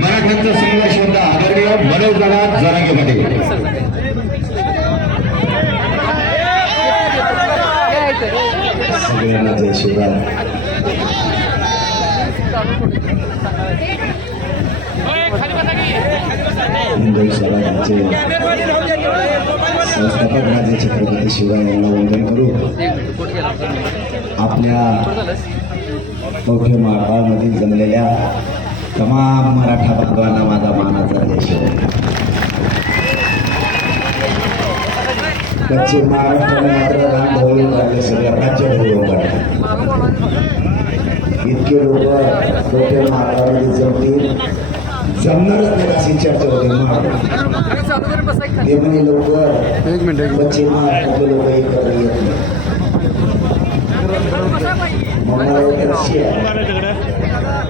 मराठ्यांचा संघर्ष होता आदरणीय मनोज दादा जरांगे पाटील. सगळ्यांना जय शिवराय. हिंदवी समाजाचे संस्थापक राजे छत्रपती शिवराय यांना वंदन करू. आपल्या मोठ्या माळामध्ये जमलेल्या तमाम मराठा बांधवांना माझा मानाचा जय शिवराय. पश्चिम महाराष्ट्राने मात्र राम धरून काढले, सगळ्या राज्य धरून काढले. इतके लोक मोठ्या माळामध्ये जमतील, जमणारच नाही अशी चर्चा होती. ते म्हणे लवकर पश्चिम महाराष्ट्रातले लोक एकत्र येत नाही.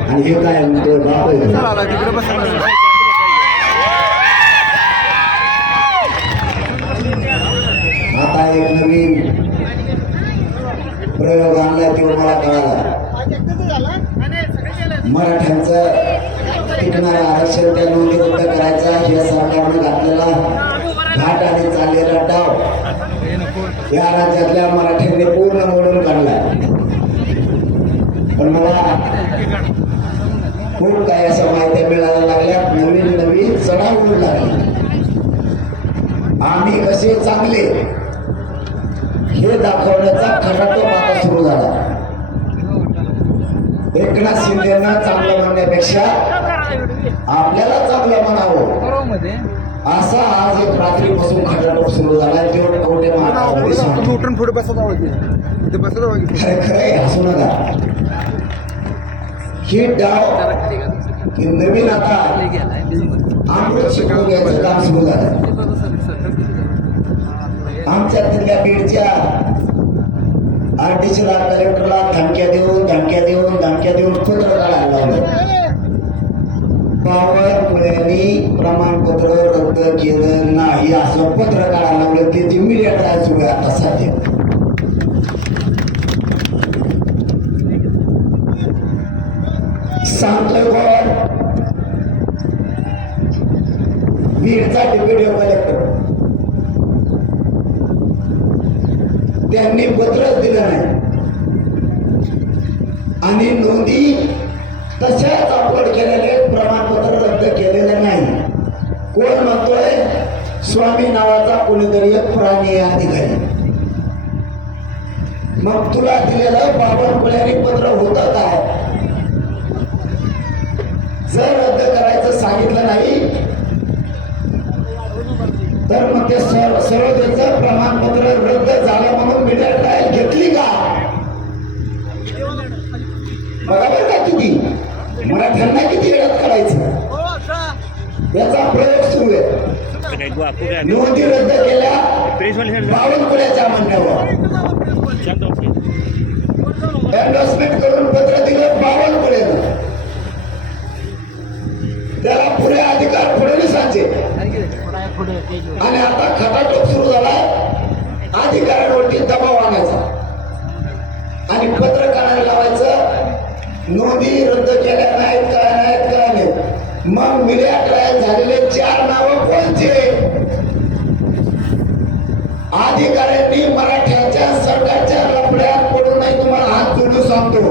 आणि हे काय म्हणतो बाप आता एक नवीन प्रयोग आणलाय तेव्हा मला कळाला. मराठ्यांचं टिकणारं आरक्षण त्या नोंदी रद्द करायचा या सरकारनं घातलेला घाट आणि चाललेला डाव या राज्यातल्या मराठ्यांनी पूर्ण मोडून काढला. पण मला खूप काही असं माहिती मिळायला लागल्या, नवीन नवीन चढाव होऊ लागले. आम्ही कसे चांगले हे दाखवण्याचा खटाटोप आता सुरू झाला. एकनाथ शिंदेना चांगलं म्हणण्यापेक्षा आपल्याला चांगलं म्हणावं असा आज एक रात्रीपासून खटाटोप सुरू झालाय. तेवढं कोठे खरंय, हसू नका. ही डाव नवीन आता अमृत शिकवून घ्यायचं काम सुरू झालं. आमच्या तिथल्या बीडच्या आरटीसीला कलेक्टरला धमक्या देऊन पत्र काढायला लावलं. बावनकुळ्यांनी प्रमाणपत्र रद्द केलं नाही असं पत्र काढायला लावलं. त्याची मीडिया ट्रायल सुरू आहे आता सध्या. सांगतोय कोण? बीडचा डेप्युटी कलेक्टर. त्यांनी पत्रच दिलं नाही आणि नोंदी तशाच अपलोड केलेले, प्रमाणपत्र रद्द केलेलं नाही. कोण म्हणतोय? स्वामी नावाचा कोणीतरी एक प्राणी अधिकारी. मग तुला दिलेलं बावनकुळ्यांनी पत्र होतं काय? जर रद्द करायचं सांगितलं नाही तर मग ते सर्वोदयचं प्रमाणपत्र रद्द झालं म्हणून मीडिया ट्रायल घेतली का? बरोबर का? किती मराठ्यांना किती वेळात करायचं याचा प्रयोग सुरू आहे. नोंदी रद्द केल्या बावनकुळ्याच्या म्हणण्यावर, एंडोर्समेंट करून पत्र दिलं बावनकुळ्यानं. त्याला पुरे अधिकार फडणवीसांचे आणि आता खटाटोप सुरू झालाय अधिकाऱ्यांवरती दबाव आणायचा आणि पत्र काढायला लावायचं. नोंदी रद्द केल्या नाहीत, काय नाहीत. मग मीडिया ट्रायल झालेले 4 नावं कोणते? अधिकाऱ्यांनी मराठ्याच्या सरकारच्या लफड्यात पडून नाही, तुम्हाला हात जोडून सांगतो.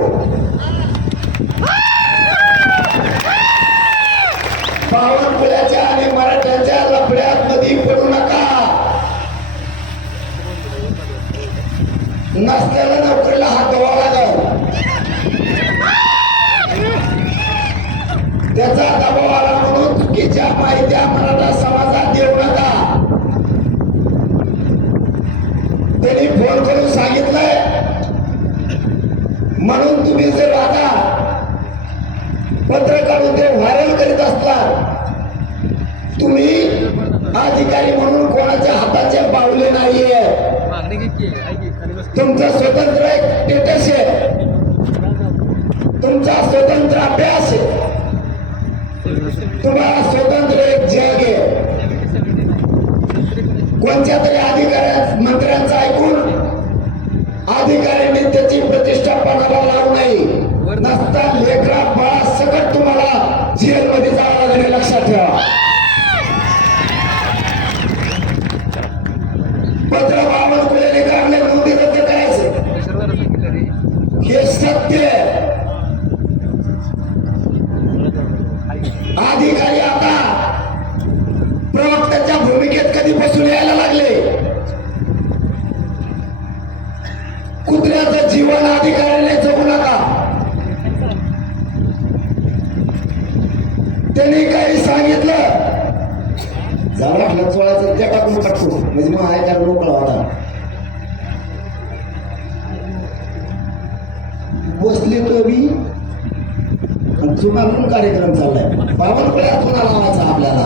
बावनकुळ्याच्या आणि मराठ्यांच्या लफड्यात मध्ये पडू नका. नसलेल्या नोकरीला हात धुवावा लागेल. त्याचा दबाव आला म्हणून चुकीच्या माहित्या मराठा समाजात देऊ नका. त्यांनी फोन करून सांगितलंय म्हणून तुम्ही जर आता पत्र काढून ते व्हायरल करीत असतात, तुम्ही अधिकारी म्हणून कोणाच्या हाताचे पावले नाहीये. तुमचा स्वतंत्र एक स्टेटस आहे, तुमचा स्वतंत्र अभ्यास आहे, तुम्हाला स्वतंत्र एक जग आहे. कोणत्या तरी अधिकाऱ्या मंत्र्यांचं ऐकून अधिकाऱ्यांनी त्याची कोणाला लावू नये. नसता लेकरा बाळा सकट तुम्हाला जेलमध्ये जावं लागेल, लक्षात ठेवा. पत्र बावनकुळेने काढले, नोंदी रद्द करायचं हे सत्य. अधिकारी आता प्रवक्त्याच्या भूमिकेत कधीपासून यायला लागले. कुत्र्याचं जीवन अधिकाऱ्याने जगू नका. त्यांनी काही सांगितलं जरा लचवायचं त्या टाकून टाकतो म्हणजे मग ऐकायला मोकळा होता. बसले कवी चुना म्हणून कार्यक्रम चाललाय. बावनकुळ्या चुना लावायचा आपल्याला.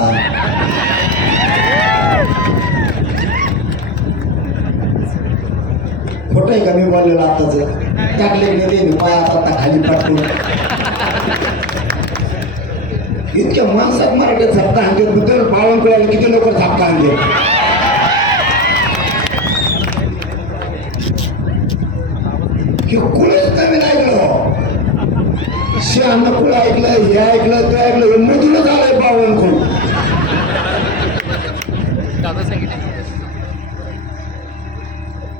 खोट आहे का मी बोललेलं आताच टाकले नाही पाय आता खाली टाकून. इतक्या माणसात मराठीत झपका आणते बद्दल बावनकुळ्याला किती लवकर झपका आणते. हे कुणीच नवीन ऐकलं. शहाण्णकुळ ऐकलं, हे ऐकलं, ते ऐकलं, हे मधूनच आलंय बावनकुळ.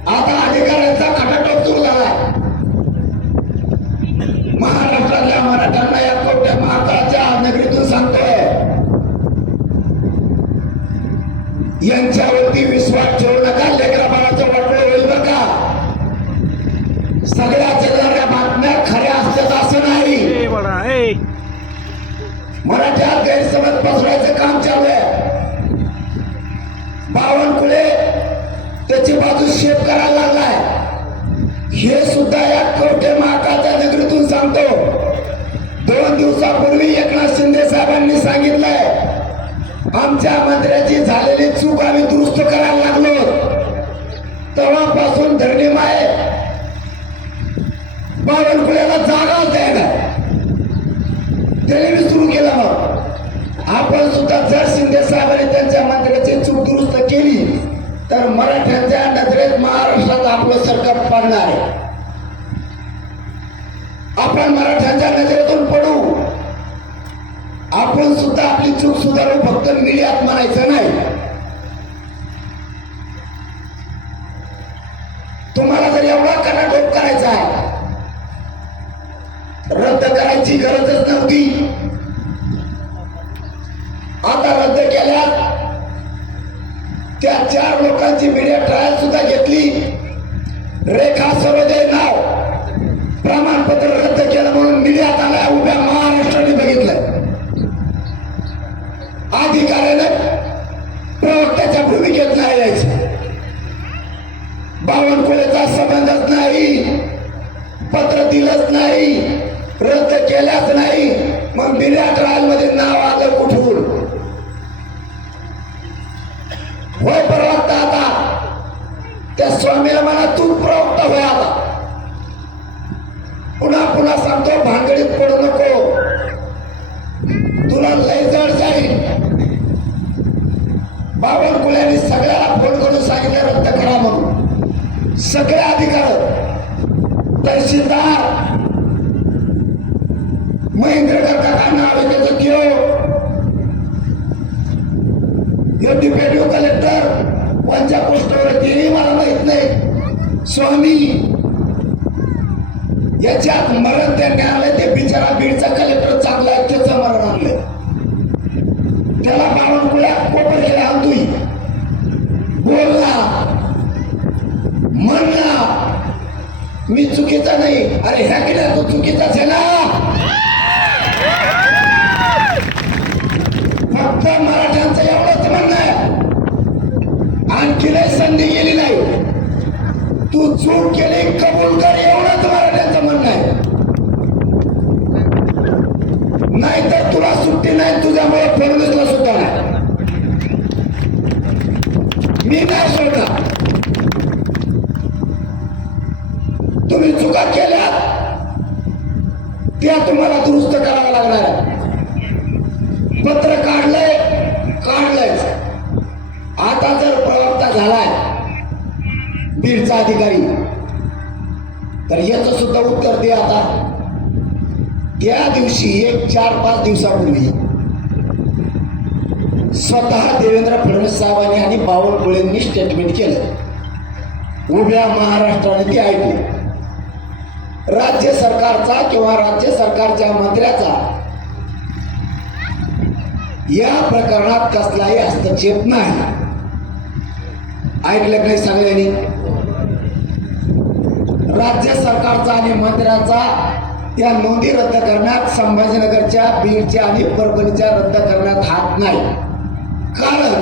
आता अधिकाऱ्यांचा खटाटोप सुरू झाला. महाराष्ट्रातल्या मराठ्यांना या कोट्या महाराष्ट्राच्या नगरीतून सांगतोय, यांच्यावरती विश्वास ठेवू नका. लेकरा बाळाचं वाटलं होईल बरं का. सगळ्या जगणाऱ्या बातम्या खऱ्या असतात असं नाही. मराठ्यात गैरसमज पसरवायचं काम चालू आहे. बावनकुळे त्याची बाजू शेप करायला लागलाय. हे सुद्धा या कवठे महाकाळच्या नगरीतून सांगतो. 2 दिवसापूर्वी एकनाथ शिंदे साहेबांनी सांगितलंय, आमच्या मंत्र्याची झालेली चूक आम्ही दुरुस्त करायला लागलो. तेव्हापासून धरणीमाय बावनकुळ्याला जागाच द्यायला त्याने मी सुरू केलं. मग आपण सुद्धा जर शिंदे साहेबांनी त्यांच्या मंत्र्याची चूक दुरुस्त केली तर मराठ्यांच्या नजरेत महाराष्ट्रात आपलं सरकार पडणार आहे. आपण मराठ्यांच्या नजरेतून पडू. आपण सुद्धा आपली चूक सुधारू. फक्त मीडियात म्हणायचं नाही. तुम्हाला जर एवढा कटाटोप करायचा आहे, रद्द करायची गरजच नव्हती. आता रद्द केल्यात. त्या 4 लोकांची मीडिया ट्रायल सुद्धा घेतली. रेखा सरोदे नाव प्रमाणपत्र रद्द केलं म्हणून मीडियात आलाय. उभ्या महाराष्ट्राने बघितलं. अधिकाऱ्याने प्रवक्त्याच्या भूमिकेत नाही यायचं. बावनकुळेचा संबंधच नाही. पत्र दिलंच नाही, रद्द केल्याच नाही. मग मीडिया ट्रायल मध्ये नाव आलं कुठून? होय प्रवक्ता. आता त्या स्वामीला म्हणा तू प्रवक्ता होय. आता पुन्हा पुन्हा सांगतो, भांगडीत पडू नको. तुला लय जड जाईल. बावनकुळ्यांनी सगळ्याला फोन करून सांगितलं रद्द करा म्हणून. सगळे अधिकारी, तहसीलदार, महेंद्रगड काका नाव आहे त्याचं किओ, डेप्युटी कलेक्टर, कोणत्या पोस्टवर तेही मला माहित नाही. स्वामी याच्यात मरण त्यांनी आलंय. ते बिचारा बीडचा कलेक्टर चांगला आहे, त्याचं मरण आणलंय. त्याला बावनकुळ्या कोपर केला. आणतोय बोलला, म्हणला मी चुकीचा नाही. अरे ह्या केल्या तो चुकीचाच आहे ना. फक्त मराठ्यांचं एवढंच म्हणणं आहे, आणखी संधी गेली नाही. तू चूक केली, कबूल कर, एवढंच मराठ्यांचं म्हणणं आहे. नाहीतर तुला सुट्टी नाही. तुझ्यामुळे फडणवीसला सुद्धा नाही. मी नाही सोडणार. तुम्ही चुका केल्या त्या तुम्हाला दुरुस्त करावं लागणार आहे. पत्र काढलंयच. आता जर प्रवक्ता झालाय बीडचा अधिकारी, तर याचं सुद्धा उत्तर दे आता. त्या दिवशी एक 4-5 दिवसापूर्वी स्वतः देवेंद्र फडणवीस साहेबांनी आणि बावनकुळेंनी स्टेटमेंट केलं. उभ्या महाराष्ट्राने ते ऐकले. राज्य सरकारचा किंवा राज्य सरकारच्या मंत्र्याचा या प्रकरणात कसलाही हस्तक्षेप नाही. ऐकलं नाही सगळ्यांनी? राज्य सरकारचा आणि मंत्र्याचा त्या नोंदी रद्द करण्यात, संभाजीनगरच्या, बीडच्या आणि परभणीच्या रद्द करण्यात हात नाही. कारण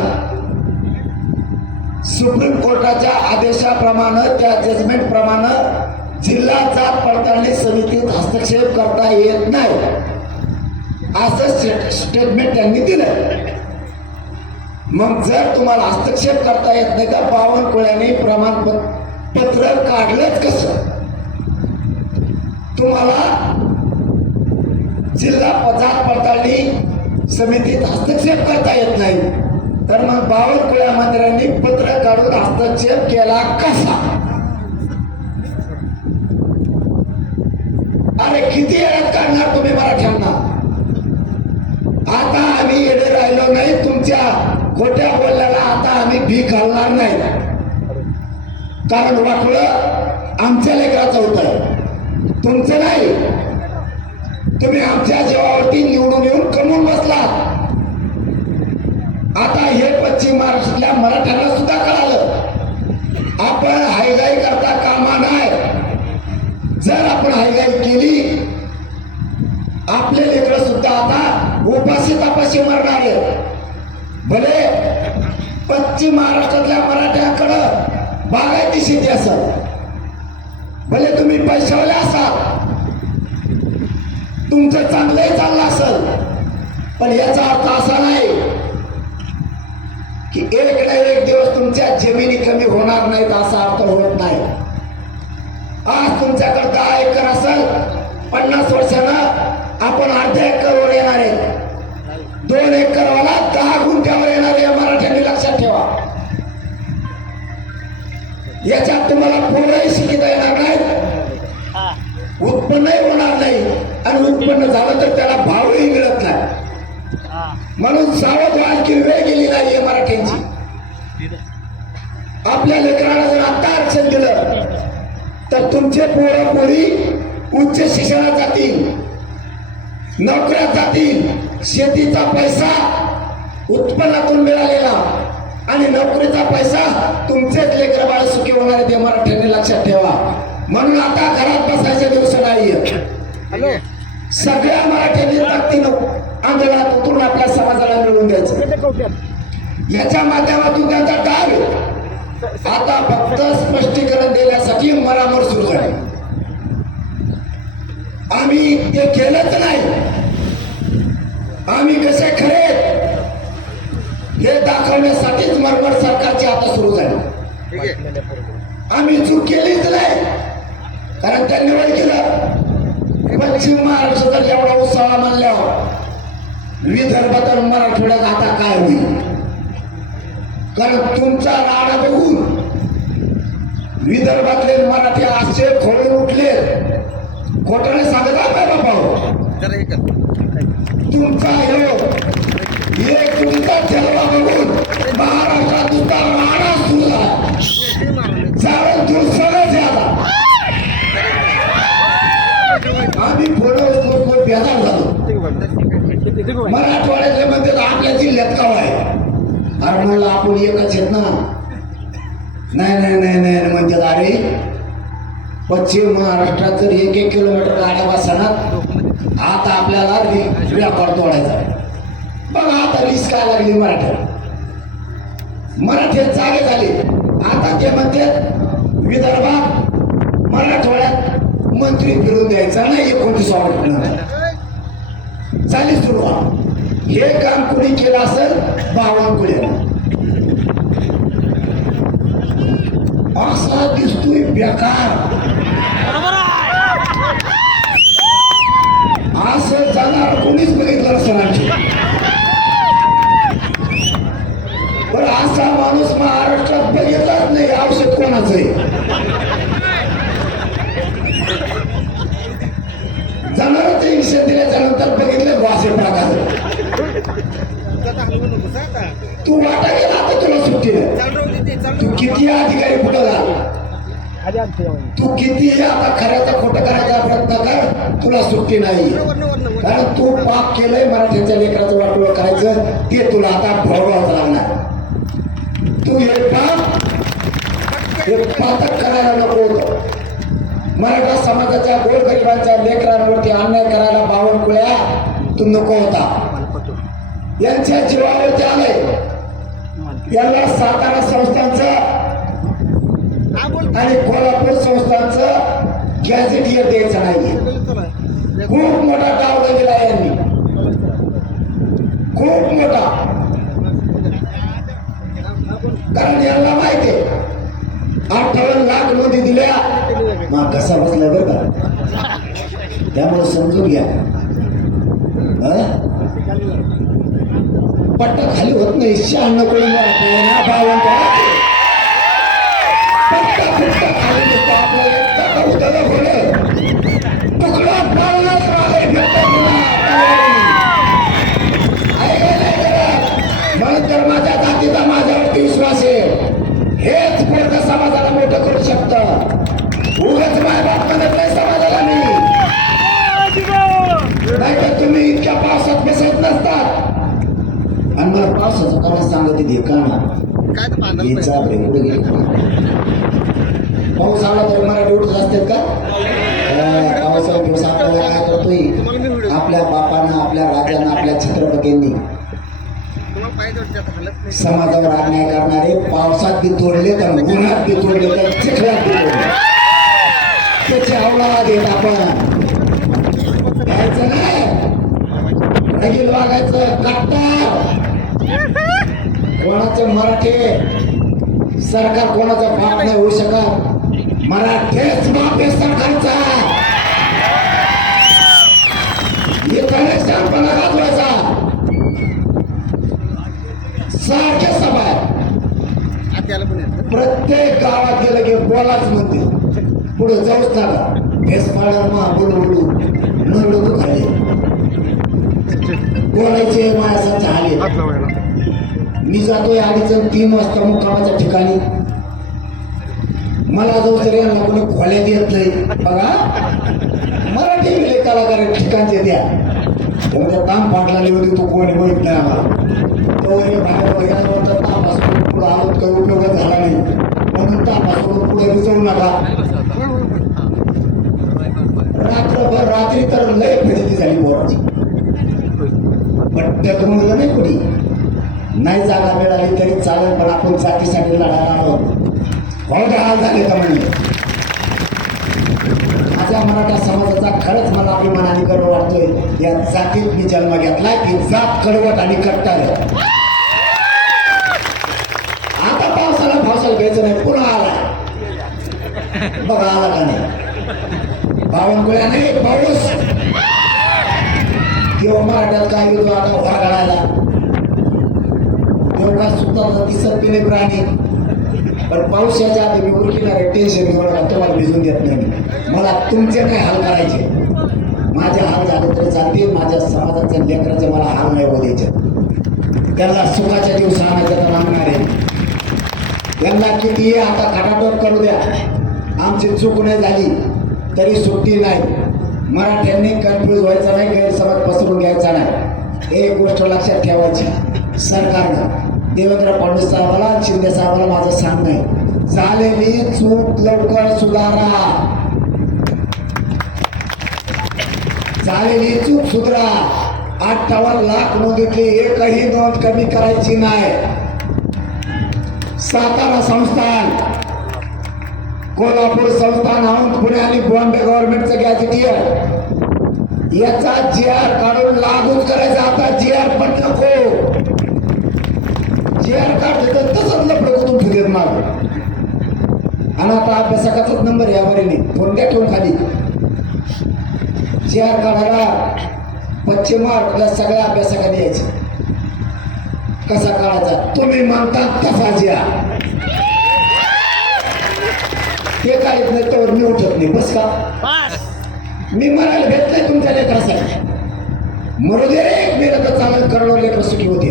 सुप्रीम कोर्टाच्या आदेशाप्रमाणे, त्या जजमेंट प्रमाणे जिल्हा जात पडताळणी समितीत हस्तक्षेप करता येत नाही असं स्टेटमेंट त्यांनी दिलं. मग जर तुम्हाला हस्तक्षेप करता येत नाही तर बावनकुळ्यांनी प्रमाणपत्र काढलंच कसं? तुम्हाला जिल्हा जात पडताळणी समितीत हस्तक्षेप करता येत नाही तर मग बावनकुळ्या मंत्र्यांनी पत्र काढून हस्तक्षेप केला कसा? अरे किती वेळात काढणार तुम्ही मराठ्यांना? आता आम्ही येडे राहिलो नाही. तुमच्या खोट्या बोलल्याला आता आम्ही भीक घालणार नाही. कारण वाटलं आमच्या लेकराचं होतं, तुमचं नाही. तुम्ही आमच्या जीवावरती निवडून येऊन कमवून बसलात. आता हे पश्चिम महाराष्ट्रातल्या मराठ्यांना सुद्धा कळालं आपण हायगाई करता कामा नाही. जर आपण हायगाई केली आपले लेकरं सुद्धा आता उपाशी तापाशी मरणार आहे. भले पश्चिम महाराष्ट्रातल्या मराठ्याकडं बागायती शेती असेल, भले तुम्ही पैशावाले असाल, तुमचं चांगलंही चाललं असेल, पण याचा अर्थ असा नाही की एक ना एक दिवस तुमच्या जमिनी कमी होणार नाहीत असा अर्थ होत नाही. आज तुमच्याकडे 10 एकर असेल, 50 वर्षानं आपण अर्ध्या एकरवर येणार आहे. 2 एकरवाला 10 गुंठ्यावर येणार आहे. मराठ्यांनी लक्षात ठेवा. याच्यात तुम्हाला पोरंही शिकता येणार नाही, उत्पन्नही होणार नाही, आणि उत्पन्न झालं तर त्याला भावही मिळत नाही. म्हणून सावध व्हा की वेळ गेली नाहीये मराठ्यांची. आपल्या लेकराला जर आता आरक्षण दिलं तर तुमचे पोरं पोरी उच्च शिक्षणात जातील, नोकऱ्यात जातील. शेतीचा पैसा उत्पन्नातून मिळालेला आणि नोकरीचा पैसा तुमचेच लेकर बाळ सुखी होणारे ते मराठ्यांनी लक्षात ठेवा. म्हणून आता घरात बसायचे दिवस नाहीये. सगळ्या मराठ्यांनी ताकदीनं आंदोलनात उतरून आपल्या समाजाला मिळवून द्यायचं. याच्या माध्यमातून त्यांचा डाग आता फक्त स्पष्टीकरण देण्यासाठी मरामर सुरू आहे. आम्ही ते केलंच नाही. आम्ही कसे खरे हे दाखवण्यासाठीच मरमर सरकारची आता सुरू झाली. आम्ही चूक केलीच नाही, कारण त्यांनी ओळखलं पश्चिम महाराष्ट्र जर एवढा उत्साह मानल्यावर विदर्भात आणि मराठवाड्यात आता काय होईल? कारण तुमचा राडा बघून विदर्भातले मराठी असे खोडून उठले. खोटाने सांगत आहे बाबा, तुमचा हे तुमचा जलवा बघून महाराष्ट्रात तुमचा राडा सुरू झाला. चालत दुसरंच याला आम्ही फोन बेजार झालो. मराठवाड्यातले म्हणते आपल्या जिल्ह्यात काव आहे. अरे म्हणलं आपण एकच येत ना. नाही नाही नाही नाही म्हणतात अरे पश्चिम महाराष्ट्रात जर 1-1 किलोमीटर गाड्या बसणार आता आपल्याला रेकॉर्ड तोडायचा. बघा आता लीस काय लागली मराठ्यात जागे झाले. आता ते म्हणतात विदर्भात मराठवाड्यात मंत्री फिरून द्यायचा नाही. 29 झाली सुरुवात. हे काम कुणी केलं असेल? बावनकुळे. असा दिसतोय बेकार. असं जाणार कोणीच बघितलं नसतं. पण असा माणूस महाराष्ट्रात बघितलाच नाही. औषध कोणाचं आहे? शिक्षण दिल्याच्या नंतर बघितले वासे प्रकार तू वाटा गेला आता तुला सुट्टी नाही. तू किती अधिकारी कुठं झाला, तू किती आता खऱ्याचा खोटं करायचा प्रयत्न कर, तुला सुट्टी नाही. कारण तू पाप केलंय मराठ्यांच्या लेकराचं वाटोळं करायचं, ते तुला आता भोगावं लागणार. तू हे पातक करायला नको होतं. मराठा समाजाच्या गोरगरिबांच्या लेकरांवरती अन्याय करायला बावनकुळ्या तू नको होता. यांच्या जीवावरती आलंय. यांना सातारा संस्थांचं आणि कोल्हापूर संस्थांचं गॅझेट येत द्यायचं नाहीये. खूप मोठा डाव गेला यांनी, खूप मोठा. कारण यांना माहिती आहे 58 लाख नोंदी दिल्या, मग कसा बसला बरं का, त्यामुळे समजून घ्या. पट्टा खाली होत नाही. 96 कोणी पट्टा फुट्टा खाली नुसतं आपलं एकदा उतरलं होणं तुकडा पाळलाच राहिले म्हणून तर माझ्या जातीचा माझ्यावरती विश्वास आहे. हेच पोरग समाजाला मोठं करू शकतं. उगाच मायबाप म्हणत नाही समाजाला मी, नाही तर तुम्ही इतक्या पावसात बसत नसतात. आणि मला पावसाचं कारण सांगत येते का ना, पाऊस आला तर मराठी उठत असतात का? पावसाचा दिवस आपल्याला काय करतोय, आपल्या बापानं, आपल्या राजानं, आपल्या छत्रपतींनी समाजावर अन्याय करणारे पावसात बी तोडले तर उन्हात बी तोडले तर चिखलात बी तोडले. त्याची आवडा देत आपण घ्यायचं नाही, रगील वागायचं. कट्टर कोणाचे मराठी सरकार कोणाचा बाप नाही होऊ शकत. मराठीच बाप आहे सरकारचा. हे गणेशपणा गाजवायचा. सारख्या सभा प्रत्येक गावात गेलं की बोलाच म्हणते, पुढे जाऊच नका. फेस पाडा मग बोलू नडू खाली बोलायचे माणसांच्या हाली. मी जातोय 2:30 वाजता मुक्कामाच्या ठिकाणी. मला जाऊ तरी यांना कोणी खोल्या देत नाही. बघा मराठी गेले कलाकार ठिकाणचे द्या, त्यामध्ये ताम पाटला होती तो कोणी माहित नाही आम्हाला. तो बाहेर वगैरे तापासून पुढे आलो काही उपयोग झाला नाही, म्हणून तापासून पुढे जाऊ नका. रात्रभर रात्री तर लय फजिती झाली पोराची. पट्ट्यात म्हणलं नाही कुणी, नाही जागा मिळाली तरी चालेल, पण आपण जातीसाठी लढायला आलो. बहुत हाल झाले तर म्हणजे माझ्या मराठा समाजाचा खरंच मला अभिमानाने गर्व वाटतोय. या जातीत मी जन्म घेतलाय की जात कडवट आणि कट्टर. आता पावसाला घ्यायचं नाही, पुन्हा आला बघा, आला का नाही बावनकुळ्या नाही पाऊस किंवा मराठ्यात काय घेतो आता वर काढायला एवढा सुद्धा दिसत की नाही प्राणी. पण पाऊस याच्या आधी मी उरकिणार टेन्शन घेऊ नका, तुम्हाला भिजून देत नाही. मला तुमचे काय हाल करायचे, माझे हाल झाले तरी चालतील. माझ्या समाजाच्या लेकराचे मला हाल नाही होऊ द्यायचे. त्यांना सुखाच्या दिवस आणायचं तर आणणार आहे. त्यांना किती आता खटाटोप करू द्या, आमची चूक नाही झाली तरी सुट्टी नाही. मराठ्यांनी कन्फ्यूज व्हायचं नाही, गैरसमज पसरून घ्यायचा नाही. एक गोष्ट लक्षात ठेवायची, सरकारनं देवेंद्र फडणवीस साहेबाला, शिंदे साहेबाला माझं सांगणं आहे, झालेली चूक लवकर सुधारा, झालेली चूक सुधारा. 58 लाख नोंदीतली एकही नोंद कमी करायची नाही. सातारा संस्थान, कोल्हापूर संस्थान, औंध, पुणे आणि बॉम्बे गव्हर्नमेंटचं गॅझेटियर याचा GR काढून लागूच करायचा. आता GR पण नको, GR काढते तर तसंच लपडं करून ठेवत माग. आणि आता अभ्यासकाचाच नंबर यावर नाही, फोन द्या ठेवून खाली. GR काढायला 25 मार्कला सगळ्या अभ्यासकांनी यायचे. कसा काढायचा तुम्ही म्हणता तसा GR. ते काय नाही तर मी उठत नाही. बस का मी म्हणायला भेटलंय तुमच्या लेकरासाठी. मरू दे रे, मेलं तर चालत करोडो लेकर सुखी होते.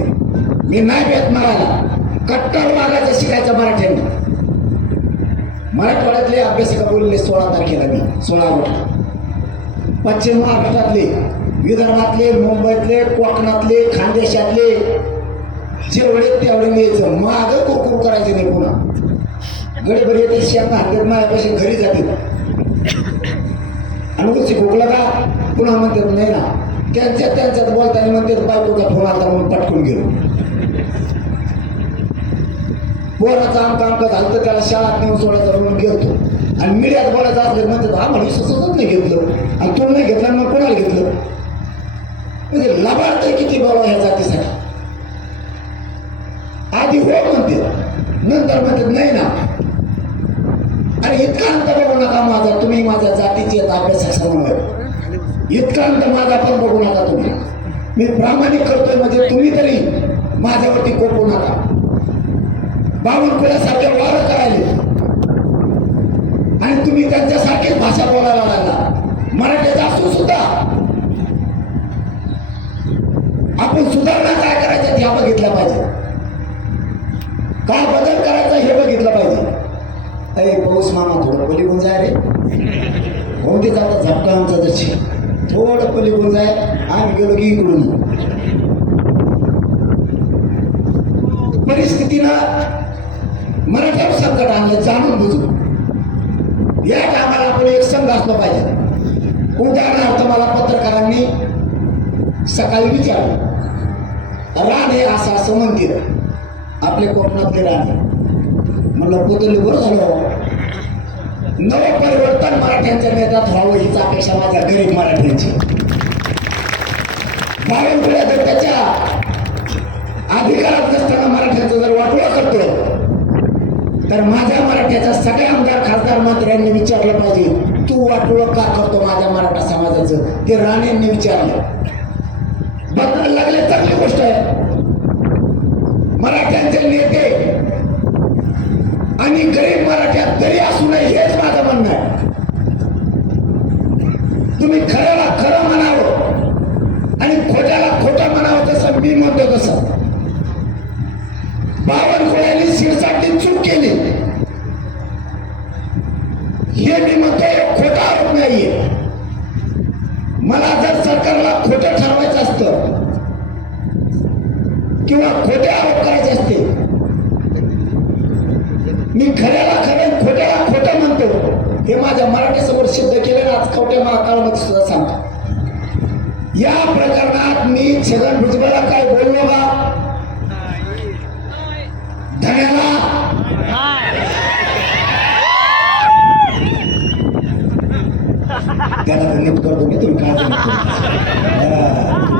मी नाही भेट मारायला, कट्टर वागायचं शिकायचं मराठ्यांनी. मराठवाड्यातले अभ्यासिका बोलले 16 तारखेला मी 16 ऑगस्टला. पश्चिम महाराष्ट्रातले, विदर्भातले, मुंबईतले, कोकणातले, खानदेशातले जेवढे तेवढे न्यायचं, माग कुरकुर करायचं नाही. पुन्हा गडबड येते, शेंगा हातात माझ्यापाशी घरी जाते आणि उची खोकला का पुन्हा म्हणतात नाही ना, त्यांच्यात बोलताना म्हणतात बायकोचा फोन आला म्हणून पटकून गेलो. पोराचं आमका झालं तर त्याला शाळात नेऊन सोडायचा म्हणून गेलतो आणि मीडियात बोलायचं असलं म्हणतात आम्हाला विश्वासच नाही घेतलं आणि तो नाही घेतला मग कोणाला घेतलं. म्हणजे लाभार्थ किती बाबा ह्या जातीसाठी. आधी हो म्हणते, नंतर म्हणतात नाही ना. आणि इतका अंत बघू नका माझा, तुम्ही माझ्या जातीचे अभ्यास समन्वय, इतका अंत माझा पण बघू नका तुम्ही. मी प्रामाणिक करतोय म्हणजे तुम्ही तरी माझ्यावरती कोपू नका. बावनकुळ्यासारखे वार करायले आणि तुम्ही त्यांच्यासारखीच भाषा बोलायला लागला. मराठीचा असून सुद्धा आपण सुधारणा काय करायचं हे बघितलं पाहिजे, काय बदल करायचा हे बघितलं पाहिजे. अरे पाऊस मामा थोडं पलीकडून जाय रे, कोणते जाता झपका आमचा जशी थोडं पलीकडून जाय, आम्ही गेलो की इकडून. परिस्थितीनं मराठ्यावर संकट आणलं जाणून बुजून. या कामाला आपण एक संघ असलो पाहिजे. उदाहरणार्थ मला पत्रकारांनी सकाळी विचारलं, राणे असं असं म्हणतील आपले कोकणातले राणे. म्हणलं पोतली बरं झालं, नवं परिवर्तन मराठ्यांच्या नेत्यात व्हावं हीच अपेक्षा माझ्या गरीब मराठ्यांची. बावनकुळ्या जर त्याच्या अधिकारात नसताना मराठ्यांचं जर वाटोळं करतो तर माझ्या मराठ्याच्या सगळ्या आमदार खासदार मंत्र्यांनी विचारलं पाहिजे तू वाटोळं का करतो माझ्या मराठा समाजाचं. ते राणेंनी विचारलं. बदलायला लागले, चांगली गोष्ट आहे. मराठ्यांचे नेते आणि गरीब मराठ्यात तरी असू नये हेच माझं म्हणणं आहे. तुम्ही खऱ्याला खरं म्हणावं आणि खोट्याला खोटं म्हणावं, तसं मी म्हणतो तसं. बावनकुळ्यांनी शिरसाटची चूक केली हे मी म्हणतोय, खोटा आरोप नाहीये. मला जर सरकारला खोटं ठरवायचं असतं किंवा खोटे आरोप करायचे असते, मी खऱ्याला खरं खोट्याला खोटं म्हणतो हे माझ्या मराठीसमोर सिद्ध केलं. आज कवट्या महाकाळामध्ये सुद्धा सांगतो. या प्रकरणात मी छगन भुजबळला काय बोललो का? धन्याला त्याला धन्यवाद करतो मी. तुम्ही काय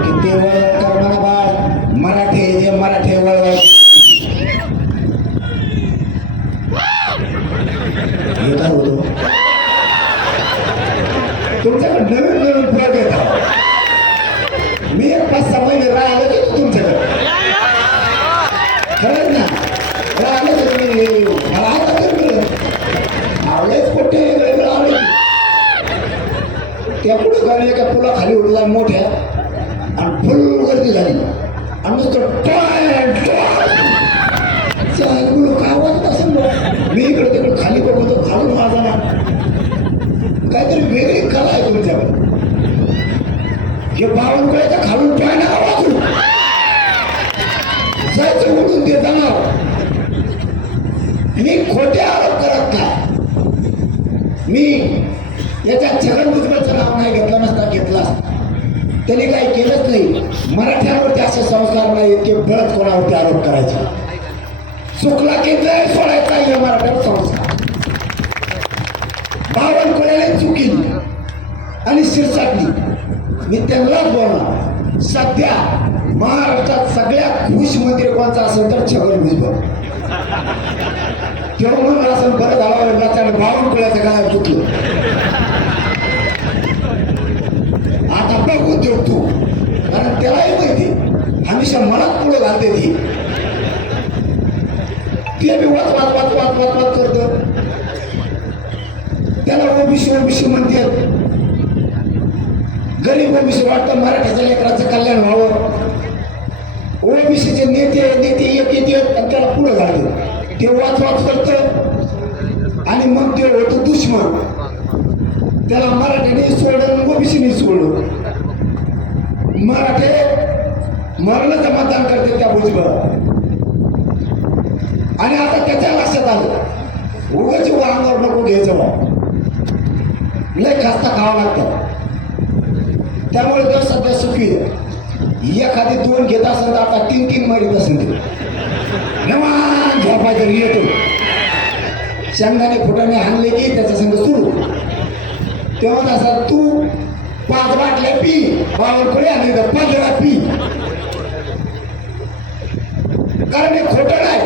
किती वळ करणार बाळ मराठे जे मराठे वळ काय होतो तुमच्याकडे नवीन नवीन प्रयोग येतात. मी एक 5-6 महिने राहिलो की तुमच्याकडे खरंच ना राहिलं तर तुम्ही मला आवडेच कुठे आवडे त्या पुढे गाडी एका पुलाखाली उडला मोठ्या आणि फुल गर्दी झाली आणि नुसतं काय वाटत असेल. मी इकडे तिकडे खाली बघतो, खालून माझा ना काहीतरी वेगळी कला आहे तुमच्याकडे. हे बावनकुळ्याच्या खालून टॉय नका वाचू, जायचं उठून ते जाणार. मी खोटे आरोप करत नाही. मी याच्यात छगन भुजबळचं नाव नाही घेतलं नसता, घेतला असता. त्यांनी काही केलंच नाही. मराठ्यांवरती असे संस्कार नाही की बळच कोणावरती आरोप करायचे. चुकला की नाही सोडायचा हे मराठ्यावर संस्कार. बावनकुळ्याने चुकी आणि शिरसाटली. मी त्यांनाच बोलणार. सध्या महाराष्ट्रात सगळ्यात खुश मंत्री कोणता असेल तर छगन भुजबळ. तेव्हा म्हणून असं बरं झालं बावनकुळ्याचं काय चुकलं. आता बघू देऊ तू, कारण त्यालाही माहिती हमेशा मनात पुढे घालते ती. ते बी वाच वाच वाच वाच वाच वाच करत. त्याला ओबीसी ओबीसी म्हणते. गरीब ओबीसी वाटतं मराठ्याच्या लेकराचं कल्याण व्हावं. ओबीसीचे नेते एक येते आणि त्याला पुढे घालते, ते वाच करत आणि मग ते होतं दुश्मन. त्याला मराठ्याने सोडलं, ओबीसीने सोडलं. मराठे मरणाचं मतदान करते त्या भुजबळ. आणि आता त्याच्या लक्षात आलं उगाच अंगावर नको घ्यायचं बा, लय खास्ता खावा लागतं. त्यामुळे तो सध्या सुखी एखादी 2 घेत असेल तर आता 3 मारित असेल ते निवांत झोपायचं येतो. शेंगदाणे फुटाने हाणले की त्याचा संघ सुरू. तेव्हा तसा तू 5 बाटल्या पी, बावरकडे आले तर 15 पी. कारण हे खोटं नाही.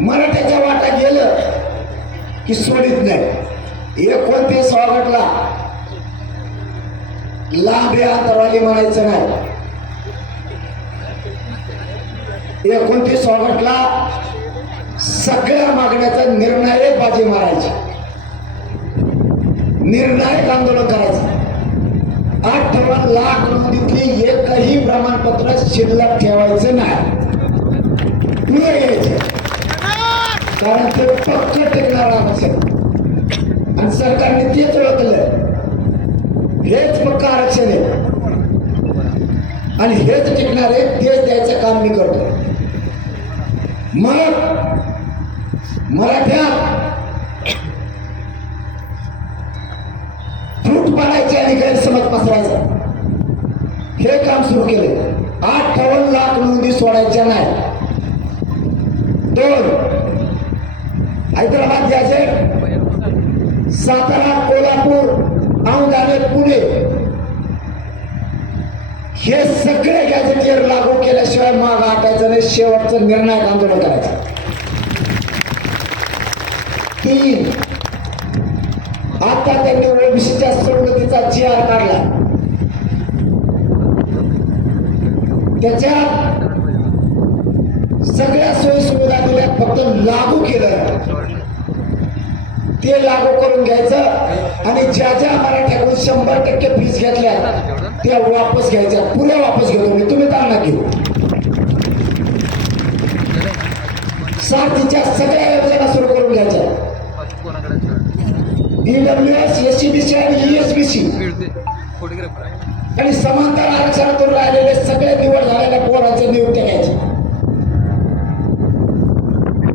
मराठ्याच्या वाटा गेलं की सोडित नाही. एक कोणते स्वागतला लांब अंतरवाली म्हणायचं नाही. एकोणतीस स्वागतला सगळ्या मागण्याचा निर्णायक बाजी मारायची, निर्णायक आंदोलन करायचं. 58 लाख नोंदीतली एकही प्रमाणपत्र शिल्लक ठेवायचं नाही, पुढे यायचे. कारण ते पक्क टिकणार आरक्षण आणि सरकारने तेच ओळखलं. हेच पक्क आरक्षण आहे आणि हेच टिकणारे देश द्यायचं काम मी करतो. मग मराठ्यात फूट पाडायचे आणि गैरसमज पसरायचा हे काम सुरू केले. 58 लाख नोंदी सोडायच्या नाही. 2 हैदराबाद गॅझेट, सातारा, कोल्हापूर, औंधाने, पुणे हे सगळे गॅझेटियर लागू केल्याशिवाय माग हटायचं नाही. शेवटचं निर्णायक आंदोलन करायचं. 3 आता त्यांनी ओबीसीच्या सवलतीचा GR काढला. त्याच्यात सगळ्या सोयी सुविधा दिल्या, फक्त लागू केलं. ते लागू करून घ्यायचं आणि ज्या ज्या मराठ्याकडून 100% फीस घेतल्या त्या वापस घ्यायच्या. पुऱ्या वापस घेतो मी, तुम्ही ताण नका घेऊ. साथीच्या सगळ्या योजना सुरू करून घ्यायच्या. EWS, SCBC आणि ESBC आणि समांतर आरक्षणातून राहिलेले सगळे निवड झालेल्या पोरांचे नियुक्त्या घ्यायचे.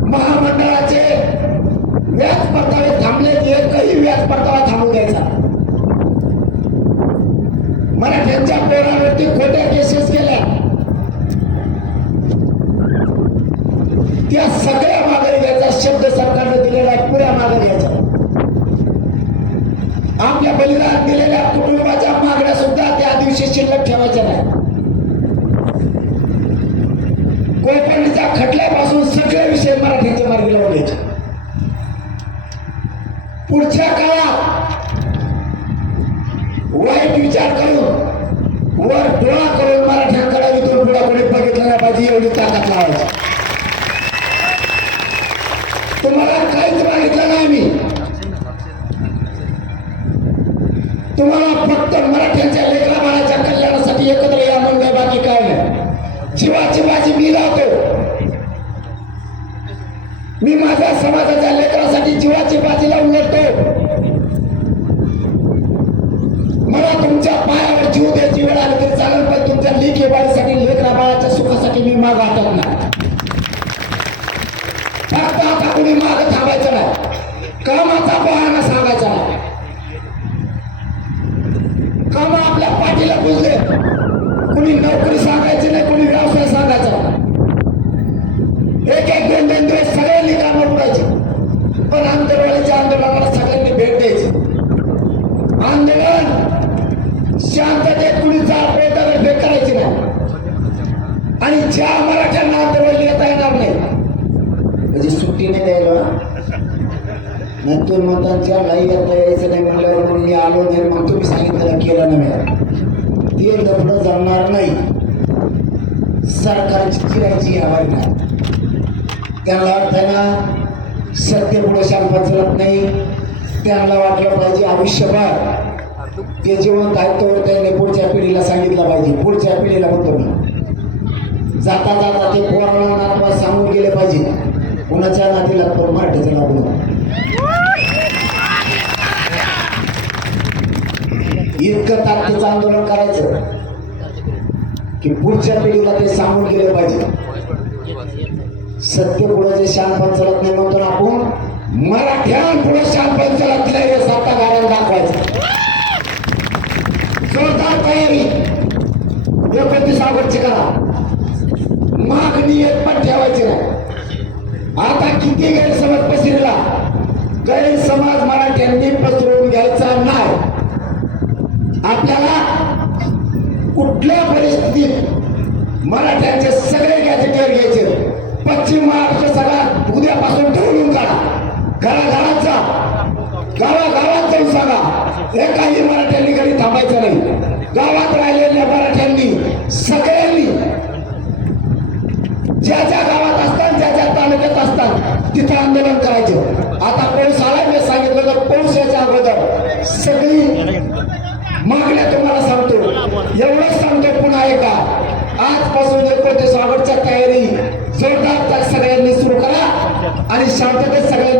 महामंडळाचे व्याज परतावे थांबले, एकही व्याज परतावा थांबू द्यायचा. मराठ्यांच्या पोरांवरती खोट्या केसेस केल्या, त्या सगळ्या मागे घ्यायचा. शब्द सरकारने दिलेला पुऱ्या मागे घ्यायचा. आपल्या बलिदान दिलेल्या कुटुंबाच्या मागण्या सुद्धा त्या दिवशी शिल्लक ठेवायच्या नाही. कोकणच्या खटल्यापासून सगळे विषय मराठीचे मार्गी लावून घ्यायचे. पुढच्या काळात वाईट विचार करून वर डोळा करून मराठ्यांकडे इथून पुढे कोणी बघितलं नाही पाहिजे एवढी ताकद लावायची. तुम्हाला काहीच मागितलं नाही मी, तुम्हाला फक्त मराठ्यांच्या लेकरा बाळाच्या कल्याणासाठी एकत्र या म्हणून बाकी काय नाही. जीवाची बाजी मी लावतो. मी माझ्या समाजाच्या लेकरासाठी जीवाची बाजी लावून लढतो. मला तुमच्या पायावर जीव द्यायची वेळ आली तरी चालेल, पण तुमच्या लेकी बाळीसाठी लेकरा बाळाच्या सुखासाठी मी माग हटत नाही. फक्त आता कुणी माग थांबायचं नाही, कामाचा बहाणा सांगायचा नाही. काम आपल्या पाठीला पुजले, कुणी नोकरी सांगायची नाही, कुणी व्यवसाय सांगायचा. एक 2 दिवस सगळे निकाल उडायचे, पण आंदोलनाच्या आंदोलनाला सगळ्यांनी भेट द्यायची. आंदोलन शांततेत कुणी जाळ भेट करायची नाही. आणि ज्या मराठ्यांना आंदोलन येता येणार नाही म्हणजे सुट्टी नाही द्यायला. नंतर मतांच्या नाही येता यायचं नाही म्हणल्यावर म्हणून मी आलो नाही. मग तुम्ही सांगितलं केलं नाही, ते लफडं जमणार नाही. सरकारची चिरायची हवाई नाही. त्यांना वाटतं सत्य पुढे शांत चालत नाही. त्यांना वाटलं पाहिजे आयुष्यभर ते जिवंत आहेत तोवर त्याने पुढच्या पिढीला सांगितलं पाहिजे. पुढच्या पिढीला म्हणतो मी, जाता जाता ते पोराला नातवा सांगून गेले पाहिजे, कुणाच्या नातीला तो मराठीचं नाव बोलू. इतकं ताकदीचं आंदोलन करायचं की पुढच्या पिढीला ते सांगून गेले पाहिजे. सत्य पुढे जे शानपण चलत नाही म्हणतो ना आपण, मराठ्यांपुढे शानपण चलत नाही हे सत्ताधाऱ्यांना दाखवायचं. जोरदार तयारी 29 ऑगस्टची करा. मागणी एक पण ठेवायची नाही. आता किती गैरसमज पसरला, गैरसमज मराठ्यांनी पसरवून घ्यायचा नाही. आपल्याला कुठल्या परिस्थितीत मराठ्यांचे सगळे गॅजेटेर घ्यायचे. पश्चिम महाराष्ट्र सगळा उद्यापासून ठरवून काढा. घराघरात जा, गावागावात जाऊन सांगा, एकाही मराठ्यांनी घरी थांबायचं नाही. गावात राहिलेल्या मराठ्यांनी सगळ्यांनी ज्या ज्या गावात असतात, ज्या ज्या तालुक्यात असतात, तिथं आंदोलन करायचं. आता पाऊस आला, मी सांगितलं तर पाऊस याच्या अगोदर सगळी मागण्या तुम्हाला सांगतो. एवढंच सांगतो पुन्हा एकदा, आजपासून 29 ऑगस्टच्या तयारी जोरदार सगळ्यांनी सुरू करा आणि शांततेत सगळ्यांनी